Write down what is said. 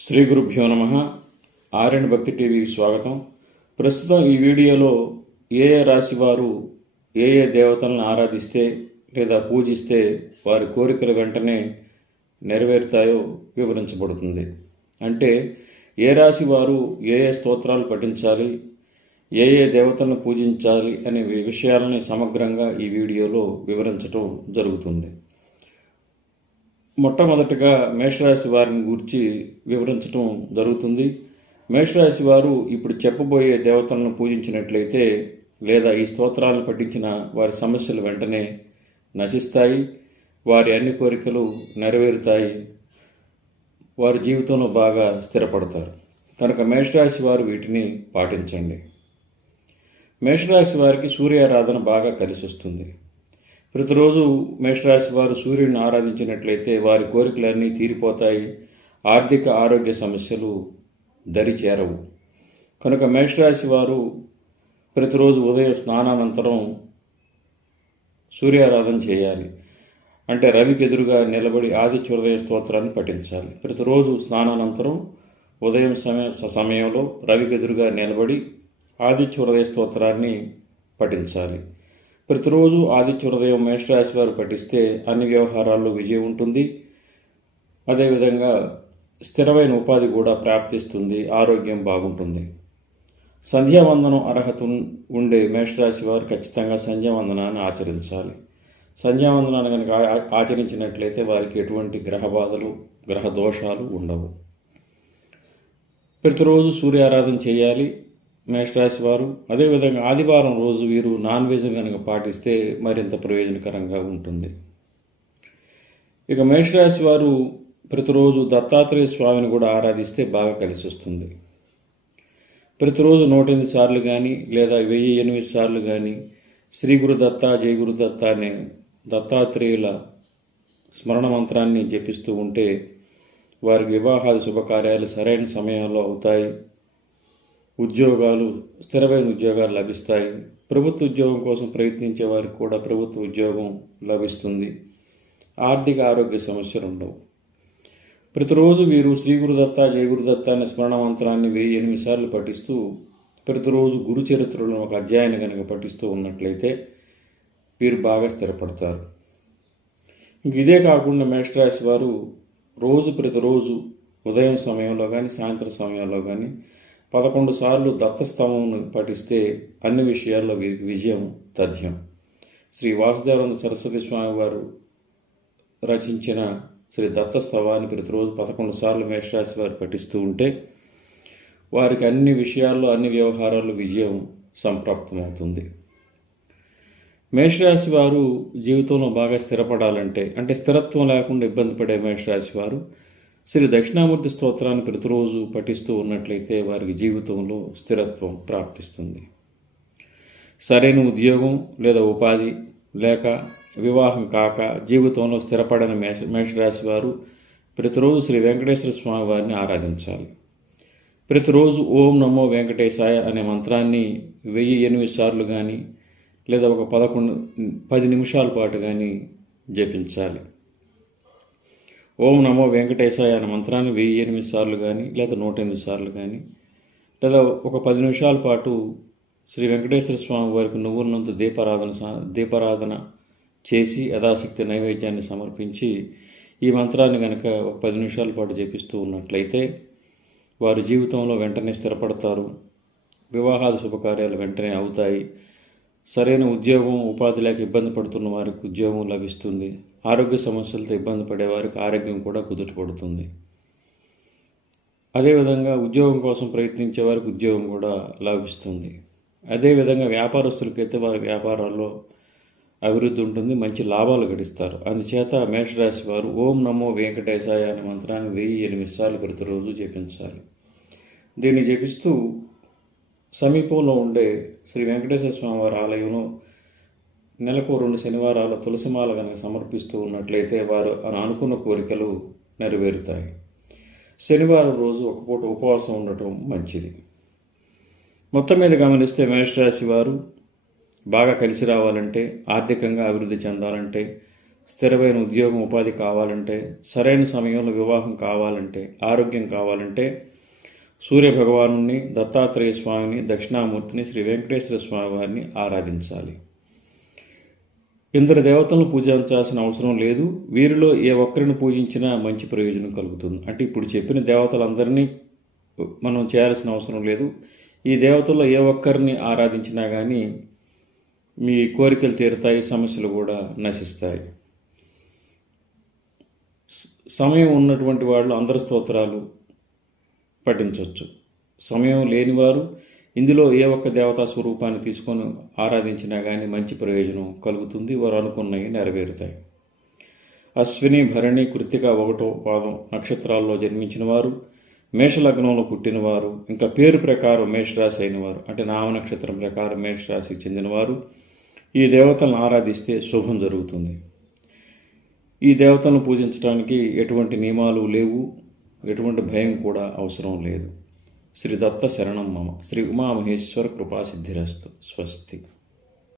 శ్రీ గురుభ్యో నమః. ఆర్యన్ భక్తి టీవీకి స్వాగతం. ప్రస్తుతం ఈ వీడియోలో ఏ రాశి వారు ఏ దేవతలను ఆరాధిస్తే లేదా పూజిస్తే వారి కోరికలు వెంటనే నెరవేరుతాయో వివరించబడుతుంది. అంటే ఏ రాశి వారు ఏ స్తోత్రాలు పఠించాలి, ఏ దేవతలను పూజించాలి అనే విషయాలని సమగ్రంగా ఈ వీడియోలో వివరించడం జరుగుతుంది. మొట్టమొదటిగా మేషరాశి వారిని గురించి వివరించడం జరుగుతుంది. మేషరాశి వారు ఇప్పుడు చెప్పబోయే దేవతలను పూజించినట్లయితే లేదా ఈ స్తోత్రాలను పఠించిన వారి సమస్యలు వెంటనే నశిస్తాయి, వారి అన్ని కోరికలు నెరవేరుతాయి, వారి జీవితంలో బాగా స్థిరపడతారు. కనుక మేషరాశి వారు వీటిని పాటించండి. మేషరాశి వారికి సూర్యారాధన బాగా కలిసి వస్తుంది. ప్రతిరోజు మేషరాశి వారు సూర్యుడిని ఆరాధించినట్లయితే వారి కోరికలన్నీ తీరిపోతాయి, ఆర్థిక ఆరోగ్య సమస్యలు దరి చేరవు. కనుక మేషరాశి వారు ప్రతిరోజు ఉదయం స్నానానంతరం సూర్యారాధన చేయాలి. అంటే రవికి ఎదురుగా నిలబడి ఆదిత్య హృదయ స్తోత్రాన్ని పఠించాలి. ప్రతిరోజు స్నానానంతరం ఉదయం సమయంలో రవికి ఎదురుగా నిలబడి ఆదిత్య హృదయ స్తోత్రాన్ని పఠించాలి. ప్రతిరోజు ఆదిత్య హృదయం మేషరాశి వారు పఠిస్తే అన్ని వ్యవహారాల్లో విజయం ఉంటుంది. అదేవిధంగా స్థిరమైన ఉపాధి కూడా ప్రాప్తిస్తుంది, ఆరోగ్యం బాగుంటుంది. సంధ్యావందనం అర్హత ఉండే మేషరాశి వారు ఖచ్చితంగా సంధ్యావందనాన్ని ఆచరించాలి. సంధ్యావందనాన్ని కనుక ఆచరించినట్లయితే వారికి ఎటువంటి గ్రహ బాధలు, గ్రహ దోషాలు ఉండవు. ప్రతిరోజు సూర్యారాధన చేయాలి మేషరాశి వారు. అదేవిధంగా ఆదివారం రోజు వీరు నాన్ వెజ్ కనుక పాటిస్తే మరింత ప్రయోజనకరంగా ఉంటుంది. ఇక మేషరాశి వారు ప్రతిరోజు దత్తాత్రేయ స్వామిని కూడా ఆరాధిస్తే బాగా కలిసి వస్తుంది. ప్రతిరోజు 108 సార్లు కానీ లేదా 1008 సార్లు కానీ శ్రీ గురుదత్త జయ గురుదత్త అనే దత్తాత్రేయుల స్మరణ మంత్రాన్ని జపిస్తూ ఉంటే వారికి వివాహాది శుభకార్యాలు సరైన సమయంలో అవుతాయి, ఉద్యోగాలు స్థిరమైన ఉద్యోగాలు లభిస్తాయి. ప్రభుత్వ ఉద్యోగం కోసం ప్రయత్నించే వారికి కూడా ప్రభుత్వ ఉద్యోగం లభిస్తుంది. ఆర్థిక ఆరోగ్య సమస్యలు ఉండవు. ప్రతిరోజు వీరు శ్రీ గురుదత్త జయ గురుదత్త అనే స్మరణ మంత్రాన్ని 1008 సార్లు పఠిస్తూ ప్రతిరోజు గురు చరిత్రలో ఒక అధ్యాయాన్ని కనుక పఠిస్తూ ఉన్నట్లయితే వీరు బాగా స్థిరపడతారు. ఇంక ఇదే కాకుండా మేషరాశి వారు ప్రతిరోజు ఉదయం సమయంలో కానీ సాయంత్రం సమయంలో కానీ 11 సార్లు దత్తస్తవమును పఠిస్తే అన్ని విషయాల్లో వీరికి విజయం తథ్యం. శ్రీ వాసుదేవానంద సరస్వతి స్వామి వారు రచించిన శ్రీ దత్తస్తవాన్ని ప్రతిరోజు 11 సార్లు మేషరాశి వారు పఠిస్తూ ఉంటే వారికి అన్ని విషయాల్లో, అన్ని వ్యవహారాల్లో విజయం సంప్రాప్తమవుతుంది. మేషరాశి వారు జీవితంలో బాగా స్థిరపడాలంటే, అంటే స్థిరత్వం లేకుండా ఇబ్బంది పడే మేషరాశి వారు శ్రీ దక్షిణామూర్తి స్తోత్రాన్ని ప్రతిరోజు పఠిస్తూ ఉన్నట్లయితే వారికి జీవితంలో స్థిరత్వం ప్రాప్తిస్తుంది. సరైన ఉద్యోగం లేదా ఉపాధి లేక వివాహం కాక జీవితంలో స్థిరపడని మేషరాశి వారు ప్రతిరోజు శ్రీ వెంకటేశ్వర స్వామి వారిని ఆరాధించాలి. ప్రతిరోజు ఓం నమో వెంకటేశాయ అనే మంత్రాన్ని 1008 సార్లు కానీ లేదా ఒక 10 నిమిషాల పాటు కానీ జపించాలి. ఓం నమో వెంకటేశాయ అనే మంత్రాన్ని 1008 సార్లు కానీ లేదా 108 సార్లు కానీ లేదా ఒక 10 నిమిషాల పాటు శ్రీ వెంకటేశ్వర స్వామి వారికి నువ్వులంత దీపారాధన చేసి యథాశక్తి నైవేద్యాన్ని సమర్పించి ఈ మంత్రాన్ని కనుక ఒక 10 నిమిషాల పాటు జపిస్తూ ఉన్నట్లయితే వారి జీవితంలో వెంటనే స్థిరపడతారు, వివాహాది శుభకార్యాలు వెంటనే అవుతాయి, సరైన ఉద్యోగం ఉపాధి లేక ఇబ్బంది పడుతున్న వారికి ఉద్యోగం లభిస్తుంది, ఆరోగ్య సమస్యలతో ఇబ్బంది పడే వారికి ఆరోగ్యం కూడా కుదుటపడుతుంది. అదేవిధంగా ఉద్యోగం కోసం ప్రయత్నించే వారికి ఉద్యోగం కూడా లభిస్తుంది. అదేవిధంగా వ్యాపారస్తులకైతే వారి వ్యాపారాల్లో అభివృద్ధి ఉంటుంది, మంచి లాభాలు గడిస్తారు. అందుచేత మేషరాశి వారు ఓం నమో వెంకటేశాయ అనే మంత్రాన్ని 1008 సార్లు ప్రతిరోజు జపించాలి. దీన్ని జపిస్తూ సమీపంలో ఉండే శ్రీ వెంకటేశ్వర స్వామి వారి ఆలయంలో నెలకు 2 శనివారాల తులసిమాల కనుక సమర్పిస్తూ ఉన్నట్లయితే వారు అనుకున్న కోరికలు నెరవేరుతాయి. శనివారం రోజు ఒక పూట ఉపవాసం ఉండటం మంచిది. మొత్తం మీద గమనిస్తే మేషరాశి వారు బాగా కలిసి రావాలంటే, ఆర్థికంగా అభివృద్ధి చెందాలంటే, స్థిరమైన ఉద్యోగం ఉపాధి కావాలంటే, సరైన సమయంలో వివాహం కావాలంటే, ఆరోగ్యం కావాలంటే సూర్య భగవాను, దత్తాత్రేయ స్వామిని, దక్షిణామూర్తిని, శ్రీ వెంకటేశ్వర స్వామి వారిని ఆరాధించాలి. ఇందరు దేవతలను పూజించాల్సిన అవసరం లేదు. వీరిలో ఏ ఒక్కరిని పూజించినా మంచి ప్రయోజనం కలుగుతుంది. అంటే ఇప్పుడు చెప్పిన దేవతలందరినీ మనం చేయాల్సిన అవసరం లేదు. ఈ దేవతల్లో ఏ ఒక్కరిని ఆరాధించినా కానీ మీ కోరికలు తీరుతాయి, సమస్యలు కూడా నశిస్తాయి. సమయం ఉన్నటువంటి వాళ్ళు అందరి స్తోత్రాలు పఠించవచ్చు. సమయం లేనివారు ఇందులో ఏ ఒక్క దేవతా స్వరూపాన్ని తీసుకొని ఆరాధించినా కానీ మంచి ప్రయోజనం కలుగుతుంది. వారు అనుకున్నవి నెరవేరుతాయి. అశ్విని, భరణి, కృత్తిక 1వ పాదం నక్షత్రాల్లో జన్మించిన వారు, మేషలగ్నంలో పుట్టినవారు, ఇంకా పేరు ప్రకారం మేషరాశి అయినవారు, అంటే నామ నక్షత్రం ప్రకారం మేషరాశికి చెందినవారు ఈ దేవతలను ఆరాధిస్తే శుభం జరుగుతుంది. ఈ దేవతలను పూజించడానికి ఎటువంటి నియమాలు లేవు, ఎటువంటి భయం కూడా అవసరం లేదు. శ్రీ దత్త శరణం మమ. శ్రీ ఉమామహేశ్వర కృపాసిద్ధిరస్తు. స్వస్తి.